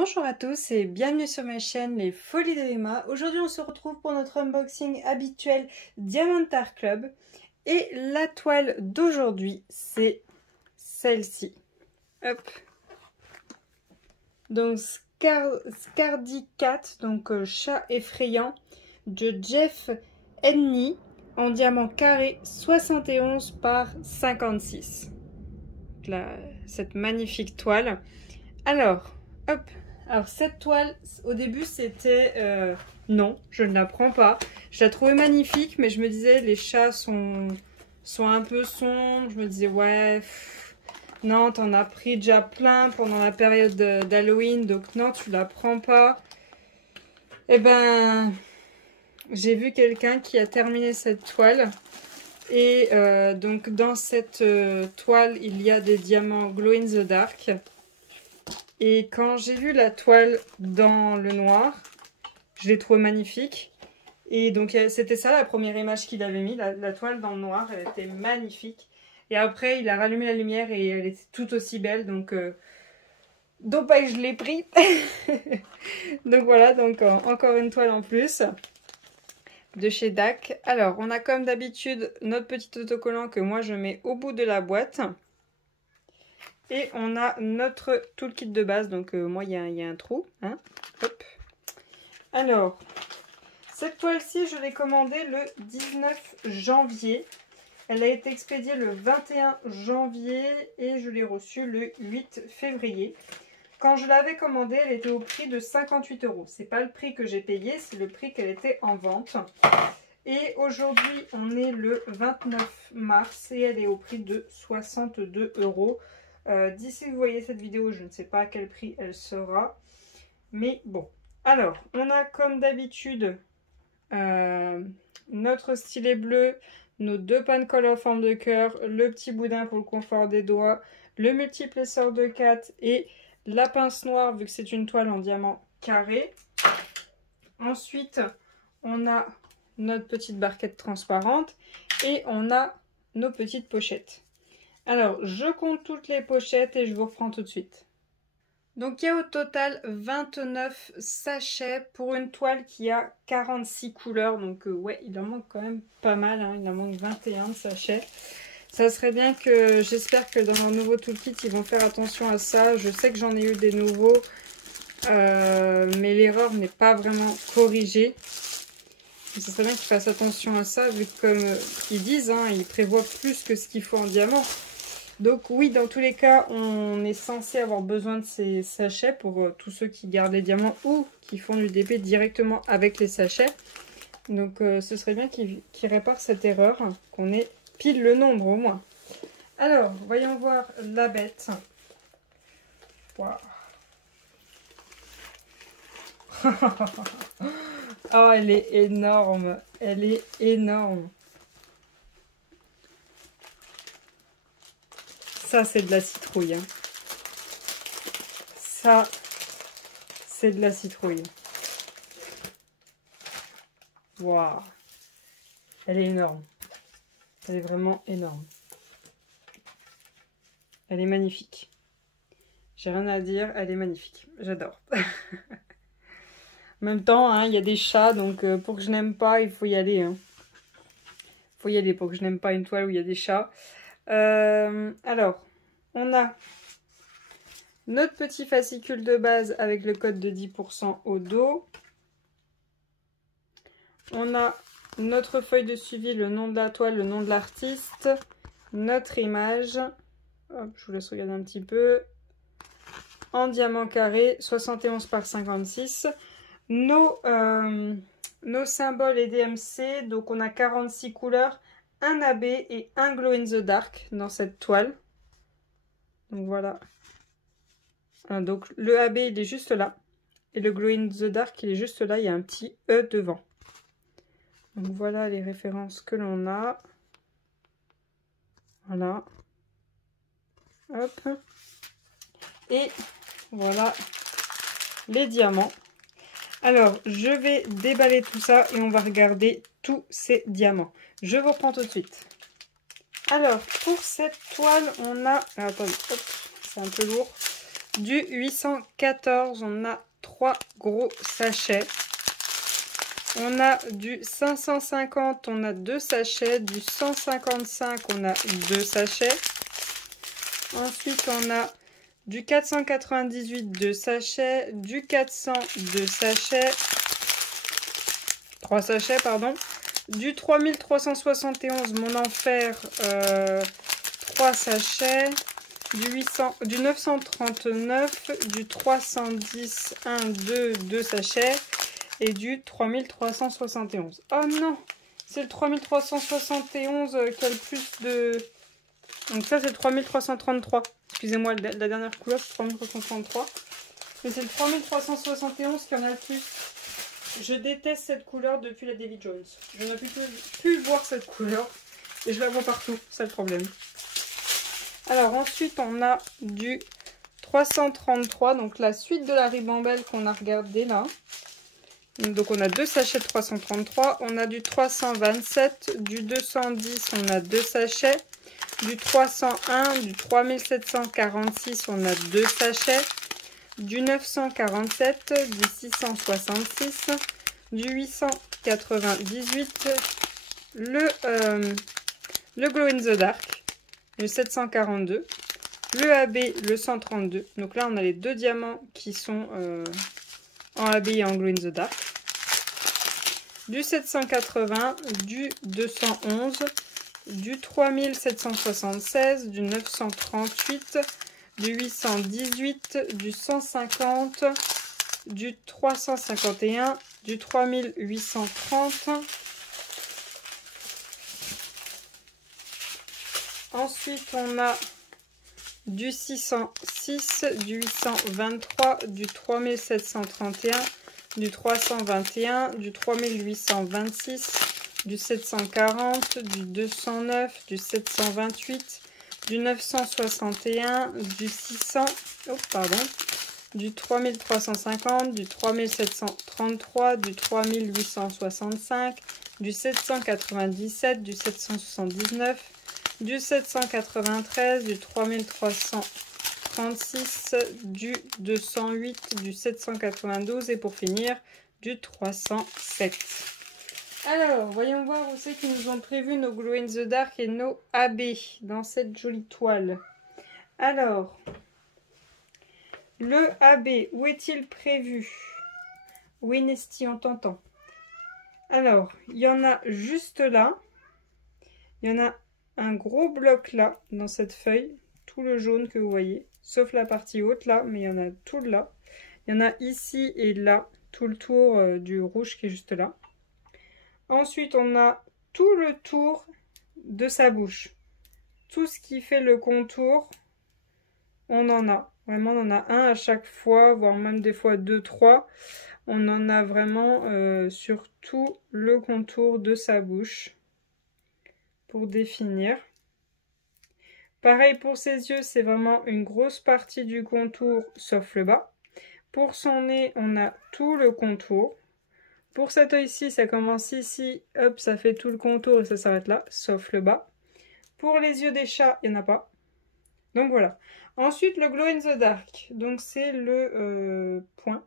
Bonjour à tous et bienvenue sur ma chaîne Les Folies de Emma. Aujourd'hui on se retrouve pour notre unboxing habituel Diamond Art Club. Et la toile d'aujourd'hui c'est celle-ci. Hop. Donc Scaredy Cat, donc chat effrayant de Jeff Edney en diamant carré 71 par 56. Cette magnifique toile. Alors, hop. Alors cette toile, au début c'était non, je ne la prends pas. Je la trouvais magnifique, mais je me disais les chats sont un peu sombres. Je me disais ouais, non, t'en as pris déjà plein pendant la période d'Halloween, donc non, tu la prends pas. Et ben, j'ai vu quelqu'un qui a terminé cette toile. Et donc dans cette toile, il y a des diamants glow in the dark. Et quand j'ai vu la toile dans le noir, je l'ai trouvée magnifique. Et donc c'était ça la première image qu'il avait mis, la toile dans le noir, elle était magnifique. Et après il a rallumé la lumière et elle était tout aussi belle, donc bah, je l'ai pris. Donc voilà, donc encore une toile en plus de chez DAC. Alors on a comme d'habitude notre petit autocollant que moi je mets au bout de la boîte. Et on a notre toolkit de base, donc moi il y a un trou. Hein. Hop. Alors, cette toile-ci, je l'ai commandée le 19 janvier. Elle a été expédiée le 21 janvier et je l'ai reçue le 8 février. Quand je l'avais commandée, elle était au prix de 58 €. C'est pas le prix que j'ai payé, c'est le prix qu'elle était en vente. Et aujourd'hui, on est le 29 mars et elle est au prix de 62 €. D'ici que vous voyez cette vidéo, je ne sais pas à quel prix elle sera. Mais bon. Alors, on a comme d'habitude notre stylet bleu, nos deux panne-colle en forme de cœur, le petit boudin pour le confort des doigts, le multiplesseur de 4 et la pince noire vu que c'est une toile en diamant carré. Ensuite, on a notre petite barquette transparente et on a nos petites pochettes. Alors, je compte toutes les pochettes et je vous reprends tout de suite. Donc, il y a au total 29 sachets pour une toile qui a 46 couleurs. Donc, ouais, il en manque quand même pas mal. Hein. Il en manque 21 de sachets. Ça serait bien que, j'espère que dans leur nouveau toolkit, ils vont faire attention à ça. Je sais que j'en ai eu des nouveaux, mais l'erreur n'est pas vraiment corrigée. Ça serait bien qu'ils fassent attention à ça, vu que comme ils disent, hein, ils prévoient plus que ce qu'il faut en diamant. Donc oui, dans tous les cas, on est censé avoir besoin de ces sachets pour tous ceux qui gardent les diamants ou qui font du DP directement avec les sachets. Donc ce serait bien qu'ils réparent cette erreur, qu'on ait pile le nombre au moins. Alors, voyons voir la bête. Wow. Oh, elle est énorme. Elle est énorme. Ça, c'est de la citrouille. Hein. Ça, c'est de la citrouille. Waouh. Elle est énorme. Elle est vraiment énorme. Elle est magnifique. J'ai rien à dire, elle est magnifique. J'adore. En même temps, hein, il y a des chats, donc pour que je n'aime pas, il faut y aller. Hein. Il faut y aller pour que je n'aime pas une toile où il y a des chats. Alors, on a notre petit fascicule de base avec le code de 10% au dos. On a notre feuille de suivi, le nom de la toile, le nom de l'artiste, notre image. Hop, je vous laisse regarder un petit peu. En diamant carré, 71 par 56. Nos symboles et DMC, donc on a 46 couleurs. Un AB et un glow in the dark dans cette toile. Donc voilà. Donc le AB il est juste là. Et le glow in the dark il est juste là. Il y a un petit E devant. Donc voilà les références que l'on a. Voilà. Hop. Et voilà les diamants. Alors je vais déballer tout ça et on va regarder tous ces diamants. Je vous reprends tout de suite. Alors, pour cette toile, on a... Attendez, hop, c'est un peu lourd. Du 814, on a 3 gros sachets. On a du 550, on a 2 sachets. Du 155, on a 2 sachets. Ensuite, on a du 498, 2 sachets. Du 400, 2 sachets. 3 sachets, pardon. Du 3371, mon enfer, 3 sachets. Du 939, du 310, 1, 2, 2 sachets. Et du 3371. Oh non, c'est le 3371 qui a le plus de... Donc ça, c'est le 3333. Excusez-moi, la dernière couleur, c'est 3333. Mais c'est le 3371 qui en a le plus. Je déteste cette couleur depuis la Davy Jones. Je n'ai plus voir cette couleur. Et je la vois partout, c'est le problème. Alors ensuite, on a du 333. Donc la suite de la ribambelle qu'on a regardé là. Donc on a 2 sachets de 333, on a du 327, du 210, on a 2 sachets, du 301, du 3746, on a 2 sachets, du 947, du 666, du 898, le Glow in the Dark, le 742, le AB, le 132. Donc là on a les 2 diamants qui sont en AB et en Glow in the Dark. Du 780, du 211, du 3776, du 938, du 818, du 150, du 351, du 3830. Ensuite, on a du 606, du 823, du 3731, du 321, du 3826, du 740, du 209, du 728, du 961, du 600, oh, pardon, du 3350, du 3733, du 3865, du 797, du 779, du 793, du 3336, du 208, du 792 et pour finir, du 307. Alors, voyons voir où c'est qu'ils nous ont prévu nos Glow in the Dark et nos AB dans cette jolie toile. Alors, le AB, où est-il prévu? Oui, Nesty, on t'entend. Alors, il y en a juste là. Il y en a un gros bloc là, dans cette feuille. Tout le jaune que vous voyez. Sauf la partie haute là, mais il y en a tout là. Il y en a ici et là, tout le tour du rouge qui est juste là. Ensuite, on a tout le tour de sa bouche. Tout ce qui fait le contour, on en a. Vraiment, on en a un à chaque fois, voire même des fois 2, 3. On en a vraiment sur tout le contour de sa bouche pour définir. Pareil pour ses yeux, c'est vraiment une grosse partie du contour, sauf le bas. Pour son nez, on a tout le contour. Pour cet œil-ci, ça commence ici, hop, ça fait tout le contour et ça s'arrête là, sauf le bas. Pour les yeux des chats, il n'y en a pas. Donc voilà. Ensuite, le Glow in the Dark. Donc c'est le point.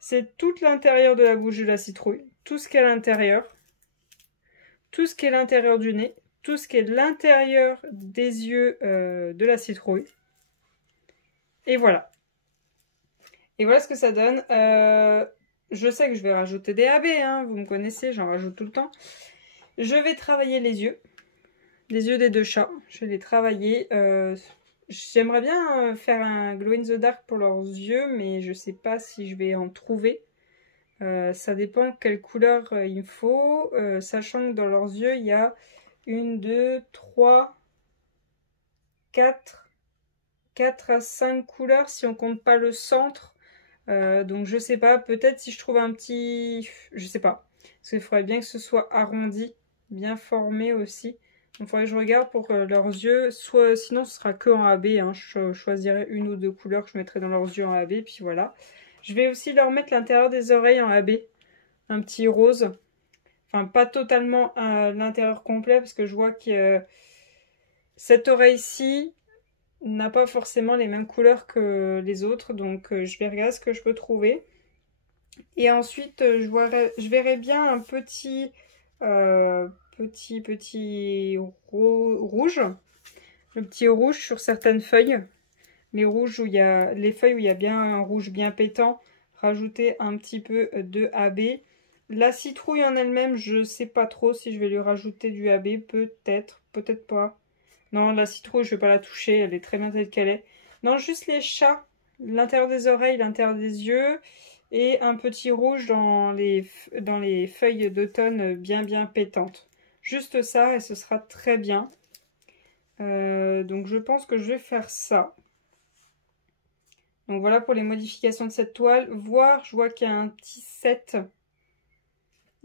C'est tout l'intérieur de la bouche de la citrouille. Tout ce qui est à l'intérieur. Tout ce qui est à l'intérieur du nez. Tout ce qui est l'intérieur des yeux de la citrouille. Et voilà. Et voilà ce que ça donne. Je sais que je vais rajouter des AB, hein, vous me connaissez, j'en rajoute tout le temps. Je vais travailler les yeux des 2 chats. Je vais les travailler. J'aimerais bien faire un Glow in the Dark pour leurs yeux, mais je sais pas si je vais en trouver. Ça dépend quelle couleur il me faut, sachant que dans leurs yeux, il y a 1, 2, 3, 4 à 5 couleurs si on compte pas le centre. Donc je sais pas, peut-être si je trouve un petit... Je sais pas. Parce qu'il faudrait bien que ce soit arrondi, bien formé aussi. Donc il faudrait que je regarde pour leurs yeux. Soit, sinon ce sera que en AB. Hein. Je choisirai 1 ou 2 couleurs que je mettrai dans leurs yeux en AB. Puis voilà. Je vais aussi leur mettre l'intérieur des oreilles en AB. Un petit rose. Enfin pas totalement l'intérieur complet. Parce que je vois que cette oreille-ci... n'a pas forcément les mêmes couleurs que les autres, donc je vais regarder ce que je peux trouver. Et ensuite, je verrai bien un petit rouge, le petit rouge sur certaines feuilles, les feuilles où il y a bien un rouge bien pétant, rajouter un petit peu de AB. La citrouille en elle-même, je sais pas trop si je vais lui rajouter du AB, peut-être, peut-être pas. Non, la citrouille, je vais pas la toucher, elle est très bien telle qu'elle est. Non, juste les chats, l'intérieur des oreilles, l'intérieur des yeux, et un petit rouge dans les feuilles d'automne bien pétantes. Juste ça, et ce sera très bien. Donc je pense que je vais faire ça. Donc voilà pour les modifications de cette toile. Je vois qu'il y a un petit set.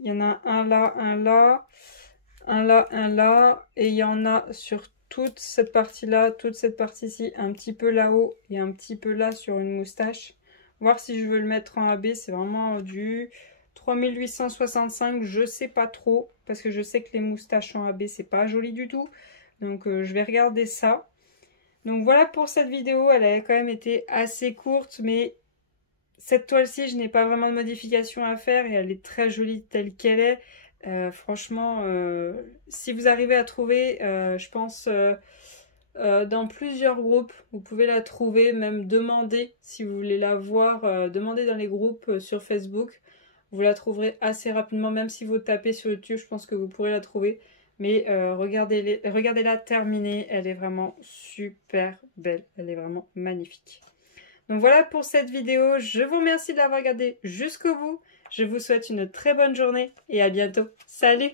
Il y en a un là, un là, un là, un là. Et il y en a sur toute cette partie-là, toute cette partie-ci, un petit peu là-haut et un petit peu là sur une moustache. Voir si je veux le mettre en AB, c'est vraiment du 3865, je sais pas trop, parce que je sais que les moustaches en AB, c'est pas joli du tout. Donc je vais regarder ça. Donc voilà pour cette vidéo, elle a quand même été assez courte, mais cette toile-ci, je n'ai pas vraiment de modification à faire et elle est très jolie telle qu'elle est. Franchement, si vous arrivez à trouver, je pense, dans plusieurs groupes, vous pouvez la trouver, même demander si vous voulez la voir, demandez dans les groupes sur Facebook. Vous la trouverez assez rapidement, même si vous tapez sur YouTube, je pense que vous pourrez la trouver. Mais regardez-la terminée, elle est vraiment super belle, elle est vraiment magnifique. Donc voilà pour cette vidéo, je vous remercie de l'avoir regardée jusqu'au bout. Je vous souhaite une très bonne journée et à bientôt. Salut!